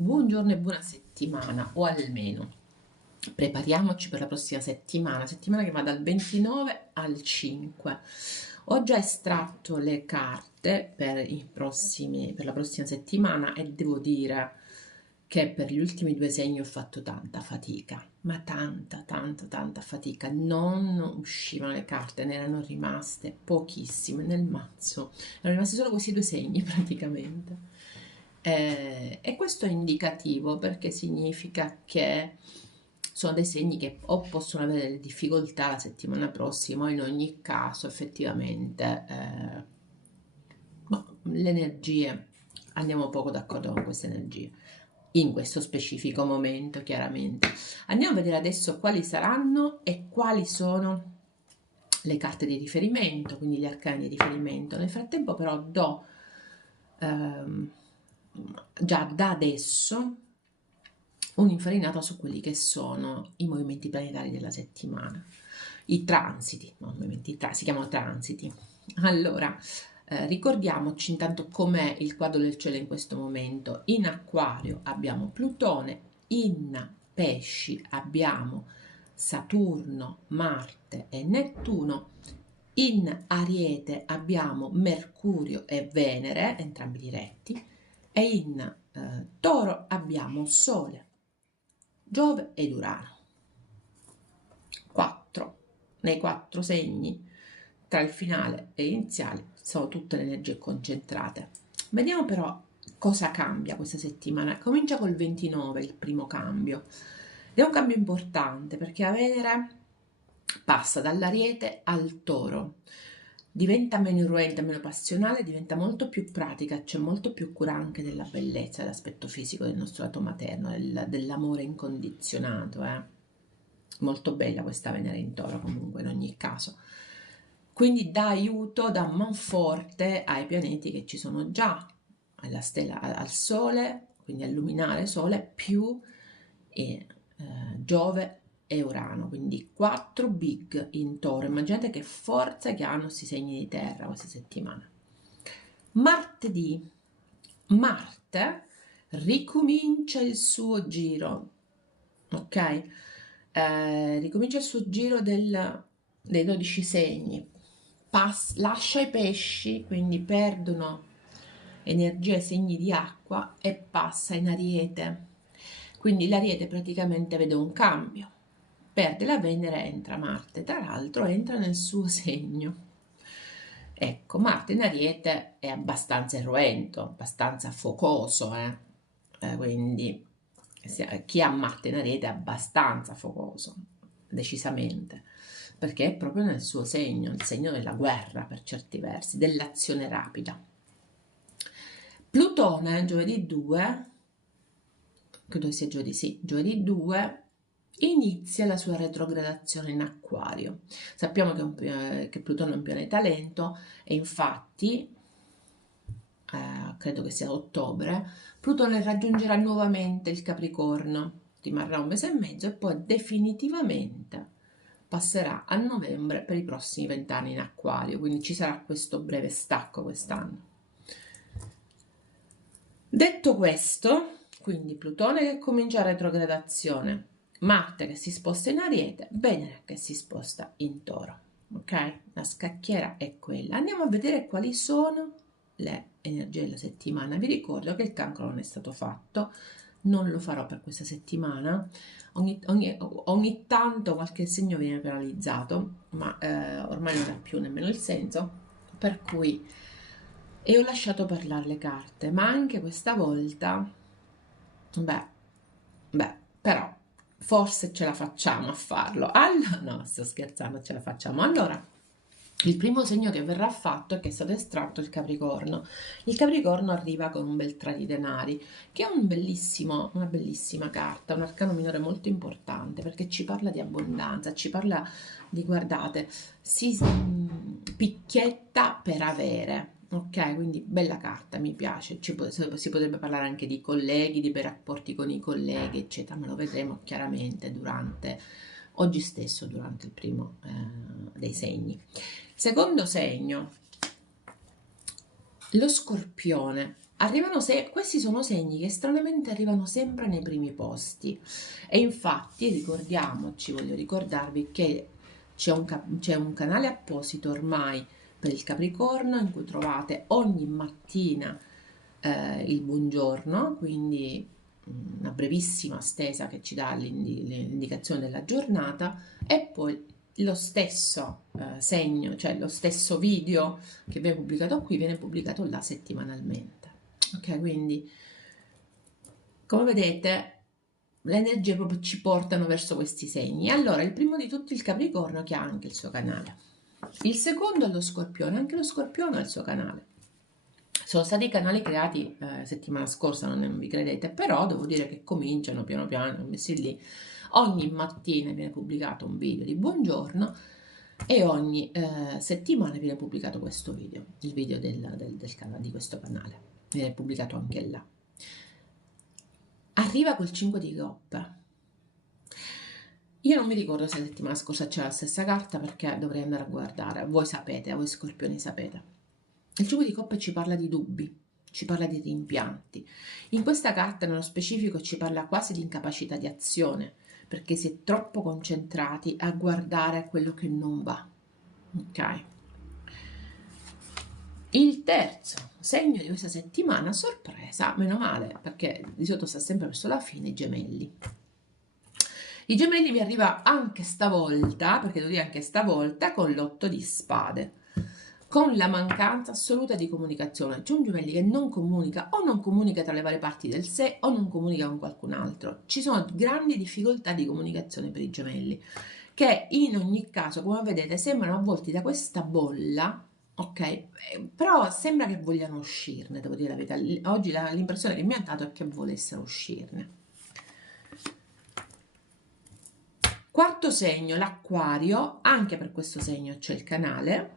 Buongiorno e buona settimana, o almeno prepariamoci per la prossima settimana che va dal 29 al 5. Ho già estratto le carte per la prossima settimana e devo dire che per gli ultimi due segni ho fatto tanta fatica, ma tanta fatica. Non uscivano le carte, ne erano rimaste pochissime nel mazzo, erano rimasti solo questi due segni praticamente. E questo è indicativo perché significa che sono dei segni che o possono avere delle difficoltà la settimana prossima o in ogni caso effettivamente le energie, andiamo poco d'accordo con queste energie in questo specifico momento, chiaramente. Andiamo a vedere adesso quali saranno e quali sono le carte di riferimento, quindi gli arcani di riferimento. Nel frattempo però do già da adesso un'infarinata su quelli che sono i movimenti planetari della settimana, i transiti, no, si chiamano transiti. Allora, ricordiamoci intanto com'è il quadro del cielo in questo momento. In Acquario abbiamo Plutone, in Pesci abbiamo Saturno, Marte e Nettuno, in Ariete abbiamo Mercurio e Venere, entrambi diretti, e in Toro abbiamo Sole, Giove ed Urano. 4. Nei 4 segni, tra il finale e l'iniziale, sono tutte le energie concentrate. Vediamo però cosa cambia questa settimana. Comincia col 29, il primo cambio. Ed è un cambio importante perché la Venere passa dall'Ariete al Toro. Diventa meno irruente, meno passionale, diventa molto più pratica, c'è molto più cura anche della bellezza, dell'aspetto fisico del nostro lato materno, dell'amore incondizionato. Molto bella questa Venere in Toro comunque in ogni caso. Quindi dà aiuto, dà manforte ai pianeti che ci sono già, alla stella, al Sole, quindi al luminare Sole, più Giove e Urano, quindi 4 big in Toro. Immaginate che forza che hanno questi segni di terra questa settimana. Martedì, Marte ricomincia il suo giro, ok? Ricomincia il suo giro dei 12 segni, lascia i pesci, quindi perdono energia ai segni di acqua e passa in Ariete. Quindi l'Ariete praticamente vede un cambio, perde la Venere, entra Marte, tra l'altro entra nel suo segno. Ecco, Marte in Ariete è abbastanza irruento, abbastanza focoso, quindi chi ha Marte in Ariete è abbastanza focoso, decisamente, perché è proprio nel suo segno, il segno della guerra per certi versi, dell'azione rapida. Plutone, giovedì 2, credo sia giovedì, sì, giovedì 2, inizia la sua retrogradazione in Acquario. Sappiamo che Plutone è un pianeta lento e infatti, credo che sia a ottobre, Plutone raggiungerà nuovamente il Capricorno, rimarrà un mese e mezzo e poi definitivamente passerà a novembre per i prossimi 20 anni in Acquario, quindi ci sarà questo breve stacco quest'anno. Detto questo, quindi Plutone che comincia la retrogradazione, Marte che si sposta in Ariete, Venere che si sposta in Toro. Ok? La scacchiera è quella. Andiamo a vedere quali sono le energie della settimana. Vi ricordo che il cancro non è stato fatto, non lo farò per questa settimana. Ogni tanto qualche segno viene penalizzato, ma ormai non ha più nemmeno il senso, per cui e ho lasciato parlare le carte, ma anche questa volta, però forse ce la facciamo a farlo. Allora, no, sto scherzando, ce la facciamo. Allora, il primo segno che verrà fatto è che è stato estratto il Capricorno. Il Capricorno arriva con un bel 3 di denari, che è una bellissima carta, un arcano minore molto importante perché ci parla di abbondanza, ci parla di, guardate, si picchietta per avere. Ok, quindi bella carta, mi piace. Si potrebbe parlare anche di colleghi, di bei rapporti con i colleghi, eccetera, ma lo vedremo chiaramente oggi stesso, durante il primo dei segni. Secondo segno, lo Scorpione. arrivano se questi sono segni che stranamente arrivano sempre nei primi posti, e infatti ricordiamoci, voglio ricordarvi che c'è un canale apposito ormai per il Capricorno in cui trovate ogni mattina il buongiorno, quindi una brevissima stesa che ci dà l'indicazione della giornata, e poi lo stesso segno, cioè lo stesso video che viene pubblicato qui, viene pubblicato là settimanalmente. Ok, quindi come vedete le energie proprio ci portano verso questi segni. Allora, il primo di tutti il Capricorno, che ha anche il suo canale. Il secondo è lo Scorpione, anche lo Scorpione ha il suo canale. Sono stati canali creati settimana scorsa, non vi credete, però devo dire che cominciano piano piano, messi lì. Ogni mattina viene pubblicato un video di buongiorno e ogni settimana viene pubblicato questo video, il video del canale, di questo canale. Viene pubblicato anche là. Arriva col 5 di coppe. Io non mi ricordo se la settimana scorsa c'era la stessa carta, perché dovrei andare a guardare. Voi sapete, voi scorpioni sapete. Il 5 di coppe ci parla di dubbi, ci parla di rimpianti. In questa carta nello specifico ci parla quasi di incapacità di azione, perché si è troppo concentrati a guardare quello che non va. Ok? Il terzo segno di questa settimana, sorpresa, meno male, perché di solito sta sempre verso la fine, i gemelli. I gemelli mi arriva anche stavolta, perché devo dire anche stavolta, con l'8 di spade, con la mancanza assoluta di comunicazione. C'è un gemelli che non comunica, o non comunica tra le varie parti del sé, o non comunica con qualcun altro. Ci sono grandi difficoltà di comunicazione per i gemelli, che in ogni caso, come vedete, sembrano avvolti da questa bolla. Ok, però sembra che vogliano uscirne, devo dire la verità. Oggi l'impressione che mi ha dato è che volessero uscirne. Quarto segno, l'Acquario, anche per questo segno c'è il canale.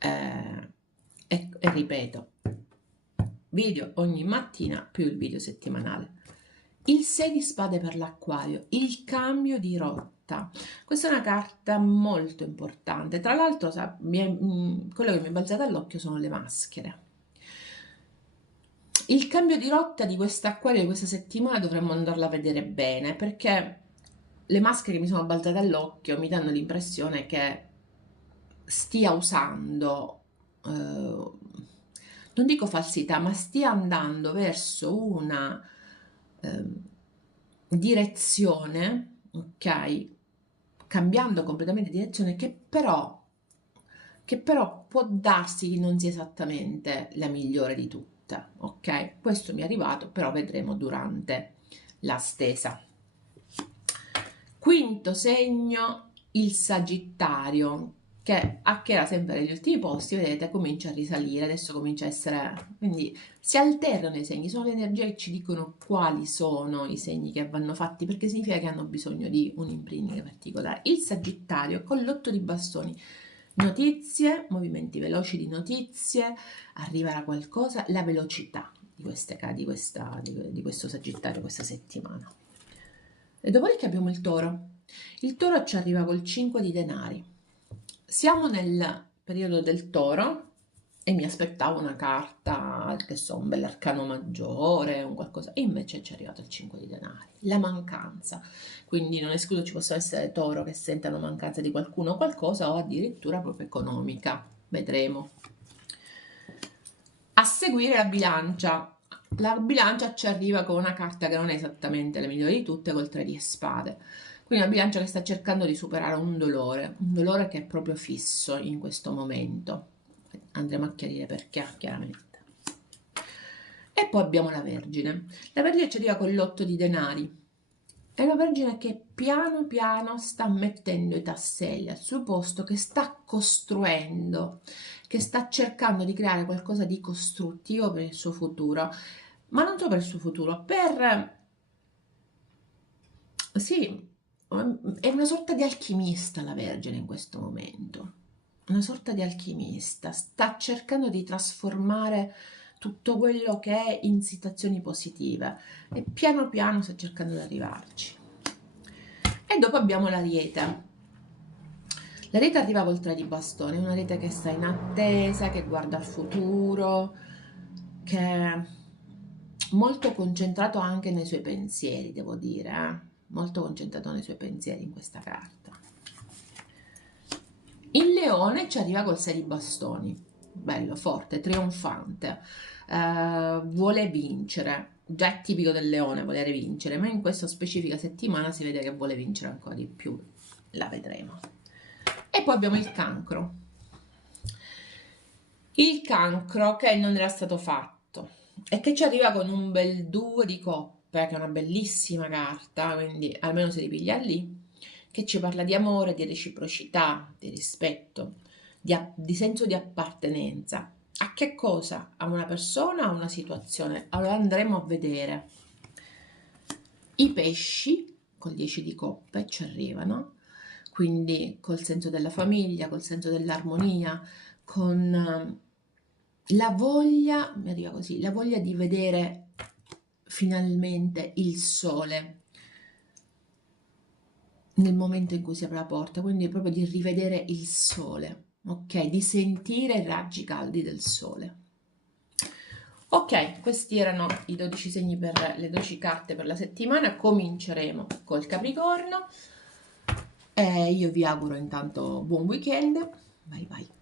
E ripeto, video ogni mattina più il video settimanale. Il 6 di spade per l'Acquario, il cambio di rotta. Questa è una carta molto importante. Tra l'altro, quello che mi è balzato all'occhio sono le maschere. Il cambio di rotta di quest'Acquario di questa settimana dovremmo andarla a vedere bene, perché le maschere che mi sono balzate all'occhio mi danno l'impressione che stia usando, non dico falsità, ma stia andando verso una direzione, ok? Cambiando completamente direzione, che però può darsi che non sia esattamente la migliore di tutte, ok? Questo mi è arrivato, però vedremo durante la stesa. Quinto segno, il Sagittario, che era sempre negli ultimi posti, vedete, comincia a risalire, adesso comincia a essere, quindi si alternano i segni, sono le energie che ci dicono quali sono i segni che vanno fatti, perché significa che hanno bisogno di un imprinting particolare. Il Sagittario con l'8 di bastoni, notizie, movimenti veloci di notizie, arriverà qualcosa, la velocità di questo Sagittario questa settimana. E dopodiché abbiamo il Toro. Il Toro ci arriva col 5 di denari. Siamo nel periodo del Toro e mi aspettavo una carta, che so, un bell'arcano maggiore, un qualcosa, e invece ci è arrivato il 5 di denari. La mancanza. Quindi non escludo ci possa essere Toro che sentano mancanza di qualcuno o qualcosa, o addirittura proprio economica. Vedremo. A seguire la bilancia. La bilancia ci arriva con una carta che non è esattamente la migliore di tutte, col 3 di spade. Quindi una bilancia che sta cercando di superare un dolore che è proprio fisso in questo momento. Andremo a chiarire perché, chiaramente. E poi abbiamo la Vergine. La Vergine ci arriva con l'8 di denari. È una Vergine che piano piano sta mettendo i tasselli al suo posto, che sta costruendo, che sta cercando di creare qualcosa di costruttivo per il suo futuro, ma non solo per il suo futuro, sì, è una sorta di alchimista la Vergine in questo momento, una sorta di alchimista, sta cercando di trasformare tutto quello che è in situazioni positive e piano piano sta cercando di arrivarci. E dopo abbiamo l'Ariete. L'Ariete arriva col 3 di bastoni, è un Ariete che sta in attesa, che guarda al futuro, che è molto concentrato anche nei suoi pensieri, devo dire, molto concentrato nei suoi pensieri in questa carta. Il Leone ci arriva col 6 di bastoni, bello, forte, trionfante, vuole vincere, già è tipico del Leone volere vincere, ma in questa specifica settimana si vede che vuole vincere ancora di più, la vedremo. E poi abbiamo il Cancro. Il Cancro che non era stato fatto e che ci arriva con un bel 2 di coppe, che è una bellissima carta, quindi almeno si ripiglia lì, che ci parla di amore, di reciprocità, di rispetto, di senso di appartenenza. A che cosa? A una persona, a una situazione? Allora andremo a vedere. I pesci col 10 di coppe ci arrivano, quindi col senso della famiglia, col senso dell'armonia, con la voglia, mi arriva così, la voglia di vedere finalmente il sole nel momento in cui si apre la porta, quindi proprio di rivedere il sole, ok? Di sentire i raggi caldi del sole. Ok, questi erano i 12 segni per le 12 carte per la settimana. Cominceremo col Capricorno e io vi auguro intanto buon weekend. Bye bye.